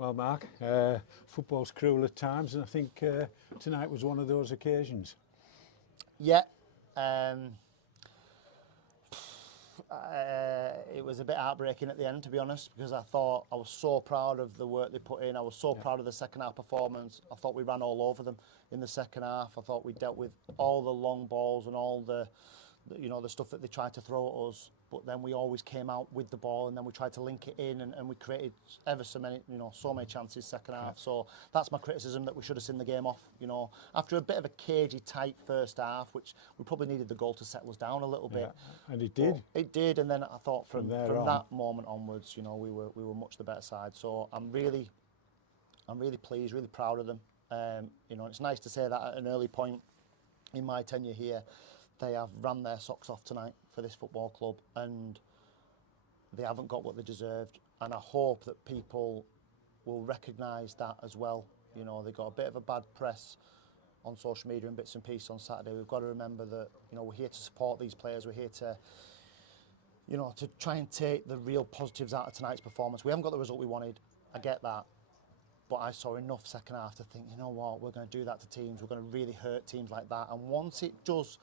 Well, Mark, football's cruel at times, and I think tonight was one of those occasions. Yeah. It was a bit heartbreaking at the end, to be honest, because I thought I was so proud of the work they put in. I was so proud of the second half performance. I thought we ran all over them in the second half. I thought we dealt with all the long balls and all the stuff that they tried to throw at us. But then we always came out with the ball, and then we tried to link it in, and we created ever so many, so many chances second half. So that's my criticism, that we should have seen the game off. After a bit of a cagey, tight first half, which we probably needed the goal to settle us down a little bit. And it did. But it did, and then I thought from that moment onwards, we were much the better side. So I'm really pleased, really proud of them. It's nice to say that at an early point in my tenure here, they have ran their socks off tonight for this football club, and they haven't got what they deserved. And I hope that people will recognise that as well. They got a bit of a bad press on social media and bits and pieces on Saturday. We've got to remember that we're here to support these players. We're here to to try and take the real positives out of tonight's performance. We haven't got the result we wanted. I get that. But I saw enough second half to think, we're going to do that to teams. We're going to really hurt teams like that. And once it does,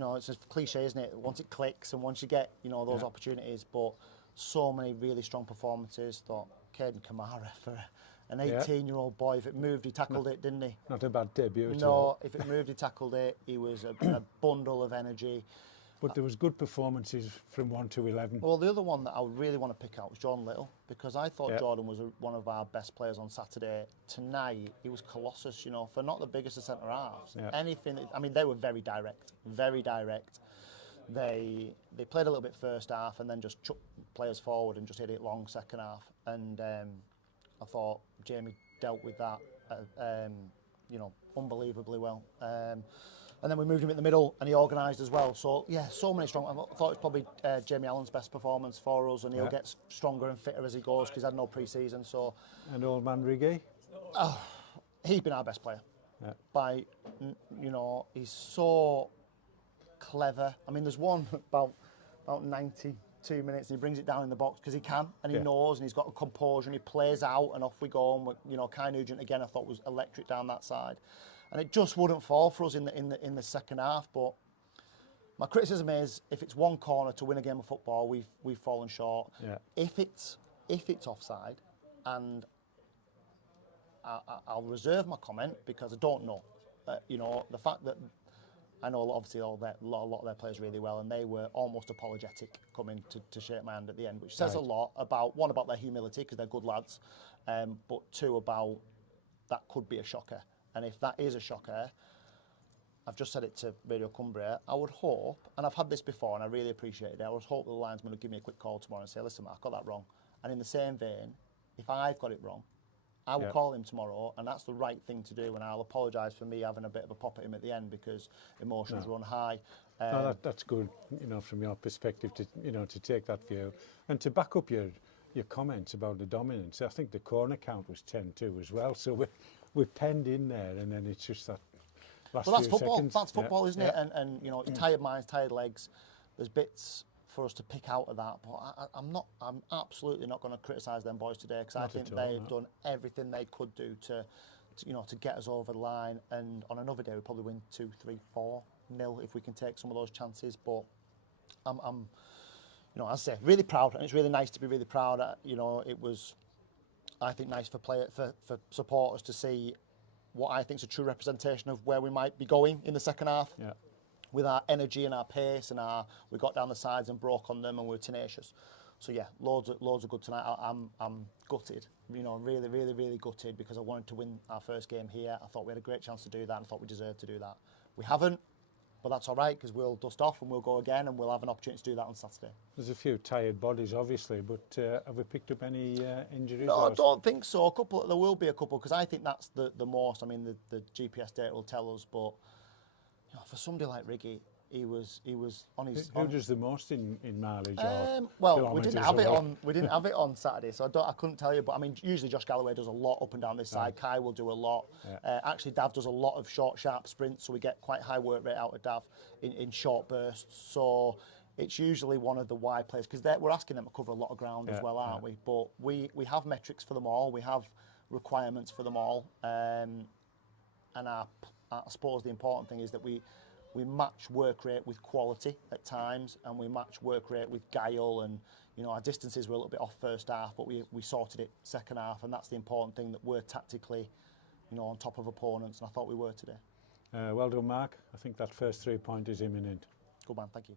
it's a cliche, isn't it? Once it clicks and once you get, those opportunities. But so many really strong performances. Thought Caden Kamara, for an 18-year-old boy, if it moved, he tackled it, didn't he? Not a bad debut at No, all. if it moved, he tackled it. He was a bundle of energy. But there was good performances from 1 to 11. Well, the other one that I really want to pick out was Jordan Little, because I thought Jordan was one of our best players on Saturday. Tonight, he was colossus, for not the biggest of centre-halves. They were very direct, very direct. They played a little bit first half and then just chucked players forward and just hit it long second half. And I thought Jamie dealt with that, unbelievably well. And then we moved him in the middle, and he organised as well. So so many strong. I thought it was probably Jamie Allen's best performance for us, and he'll get stronger and fitter as he goes because he's had no pre-season. So. And old man Riggy? Oh, he's been our best player. Yeah. He's so clever. There's one about 92 minutes, and he brings it down in the box because he can, and he knows, and he's got a composure, and he plays out, and off we go. And Kai Nugent again, I thought was electric down that side. And it just wouldn't fall for us in the second half. But my criticism is, if it's one corner to win a game of football, we've fallen short. Yeah. If it's offside, and I'll reserve my comment because I don't know. The fact that I know obviously a lot of their players really well, and they were almost apologetic coming to shake my hand at the end, which says a lot about their humility because they're good lads, but two, about that could be a shocker. And if that is a shocker, I've just said it to Radio Cumbria, I would hope, and I've had this before and I really appreciate it, I would hope the linesman would give me a quick call tomorrow and say, listen, Mark, I got that wrong. And in the same vein, if I've got it wrong, I will call him tomorrow, and that's the right thing to do, and I'll apologise for me having a bit of a pop at him at the end because emotions run high. That's good, from your perspective to take that view. And to back up your comments about the dominance, I think the corner count was 10-2 as well, so we're penned in there, and then it's just that last few football. seconds. That's football, isn't it? And tired minds, tired legs. There's bits for us to pick out of that, but I'm absolutely not going to criticise them boys today because I think they've done everything they could do to get us over the line. And on another day, we'll probably win 2, 3, 4-0 if we can take some of those chances. But I'm as I say, really proud, and it's really nice to be really proud. It was, I think, nice for supporters to see what I think is a true representation of where we might be going in the second half. Yeah. With our energy and our pace and we got down the sides and broke on them and we were tenacious. So loads of good tonight. I'm gutted, really, really, really gutted because I wanted to win our first game here. I thought we had a great chance to do that and I thought we deserved to do that. We haven't, but that's all right because we'll dust off and we'll go again and we'll have an opportunity to do that on Saturday. There's a few tired bodies, obviously, but have we picked up any injuries? No, I don't think so. There will be a couple because I think that's the most. The GPS data will tell us, but for somebody like Riggy, he was on his. Who does the most in mileage? Well, we didn't have it on Saturday, so I couldn't tell you. But usually Josh Galloway does a lot up and down this side. Kai will do a lot. Yeah. Actually, Dav does a lot of short, sharp sprints, so we get quite high work rate out of Dav in short bursts. So it's usually one of the wide players, because we're asking them to cover a lot of ground as well, aren't we? But we have metrics for them all. We have requirements for them all. And I suppose the important thing is that we match work rate with quality at times, and we match work rate with guile, and our distances were a little bit off first half, but we sorted it second half, and that's the important thing, that we're tactically on top of opponents, and I thought we were today. Well done, Mark. I think that first 3 point is imminent. Good man, thank you.